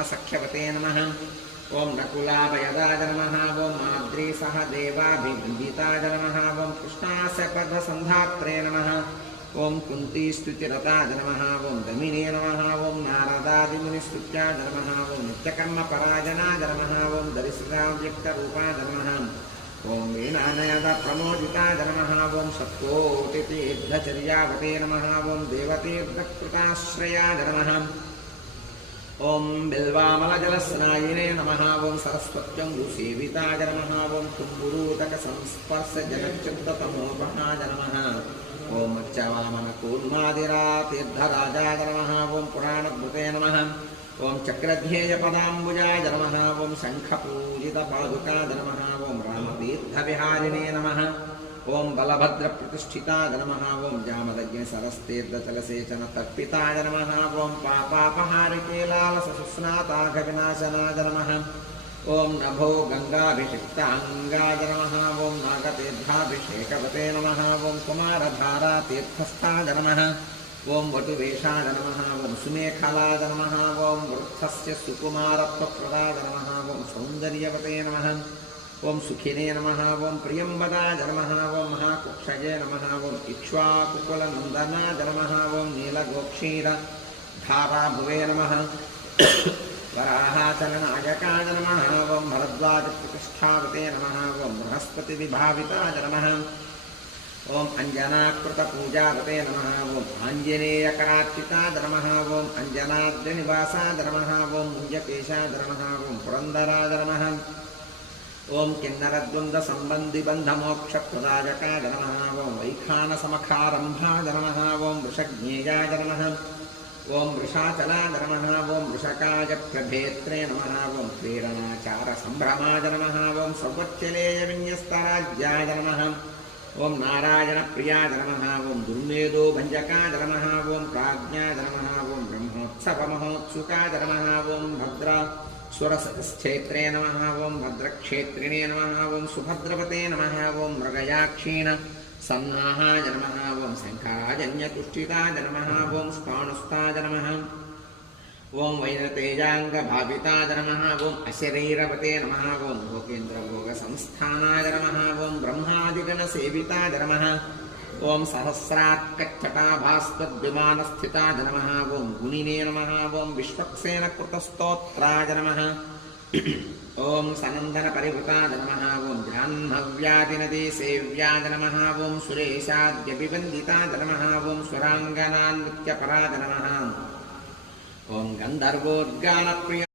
सख्यवते नमः। ओं नकुलाभयदाय नमः। ओं माद्री सह देवाभिवन्दिताय नमः। ओं कृष्णासपदसन्धात्रे नमः। ओं कुन्तीस्तुतिरताय नमः। ओं दमिने नमः। ओं नारदादिमुनिस्तुत्याय नमः। ओं नित्यकर्मपरायणाय नमः। ओं दरिद्राव्यक्तरूपाय नमः। ओं वीणानयदप्रमोदिताय नमः। ओं सत्कोटितीर्थचर्यावते नमः। ओं देवतीर्थकृताश्रयाय नमः। ओं बिल्वामलजलस्नायिने नमः। ओं सरस्वत्यङ्गुसेविताय नमः। ओं कुम्भुरूतकसंस्पर्शजनचित्ततमोपहाय नमः। ओं मच्चवामनकूर्मादिरातीर्थराजाय नमः। ओं पुराणभृते नमः। ओं चक्रध्येयपदाम्बुजाय नमः। ओं शङ्खपूजितपादुकाय नमः। ओं रामतीर्थविहारिणे नमः। ओं बलभद्रप्रतिष्ठिताय नमः। ओं जामदग्निसरस्तीर्थजलसेचनतर्पिताय नमः। ओं पापापहारिके लालससुस्नाताघविनाशनाय नमः। ओं नभो गङ्गाभिषिक्ताङ्गाय नमः। ओं नागतीर्थाभिषेकवते नमः। ओं कुमारधारातीर्थस्थाय नमः। ओं वटुवेषाय नमः। ओं सुमेखलाय नमः। ओं वृद्धस्य सुकुमारत्वप्रदाय नमः। ओं सौन्दर्यवते नमः। ओं सुखिने नमः। ओं प्रियंवदाय नमः। ओं महाकुक्षये नमः। ओं इक्ष्वाकुकुलनन्दनाय नमः। ओं नीलगोक्षीरधाराभुवे नमः। वराहाचलनायकाय नमः। ओं भरद्वाजप्रतिष्ठावते नमः। ओं बृहस्पतिविभाविताय नमः। ओं अञ्जनाकृतपूजावते नमः। ओं आञ्जनेयकरार्चिताय नमः। ओं अञ्जनाद्रिनिवासाय नमः। ओं मुञ्जकेशाय नमः। ओं पुरन्दराय नमः। ओं किन्नरद्वन्द्वसम्बन्धिबन्धमोक्षप्रदायकाय नमः। ओं वैखानसमखारम्भाय नमः। ओं वृषज्ञेयाय नमः। ओं वृषाचलाय नमः। ओं वृषकायप्रभेत्रे नमः। ओं क्रीडनाचारसम्भ्रमाय नमः। ओं सौवच्चलेयविन्यस्तराज्याय नमः। ओं नारायणप्रियाय नमः। ओं दुर्मेधोभञ्जकाय नमः। ओं प्राज्ञाय नमः। ओं ब्रह्मोत्सवमहोत्सुकाय नमः। ओं भद्रस्वरसक्षेत्रे नमः। ओं भद्रक्षेत्रिणे नमः। ओं सुभद्रवते नमः। ओं मृगयाक्षीण सन्नाहाय नमः। ओं शङ्खराजन्यतुष्टिताय नमः। ओं स्पाणुस्ताय नमः। ओं वैनतेजाङ्गभाविताय नमः। ओं अशरीरवते नमः। ओं भोगेन्द्रभोगसंस्थानाय नमः। ओं ब्रह्मादिगणसेविताय नमः। ओं सहस्रार्कच्छटाभास्त्वद्विमानस्थिताय नमः। ओं गुणिने नमः। ओं विश्वक्सेनकृतस्तोत्राय नमः। ओं सनन्दनपरिवृताय नमः। ओं जाह्नव्यादिनदीसेव्याय नमः। ओं सुरेशाद्यभिवन्दिताय नमः। ओं सुराङ्गनान्नित्यपराय नमः। ओं गन्धर्वोद्गानप्रिय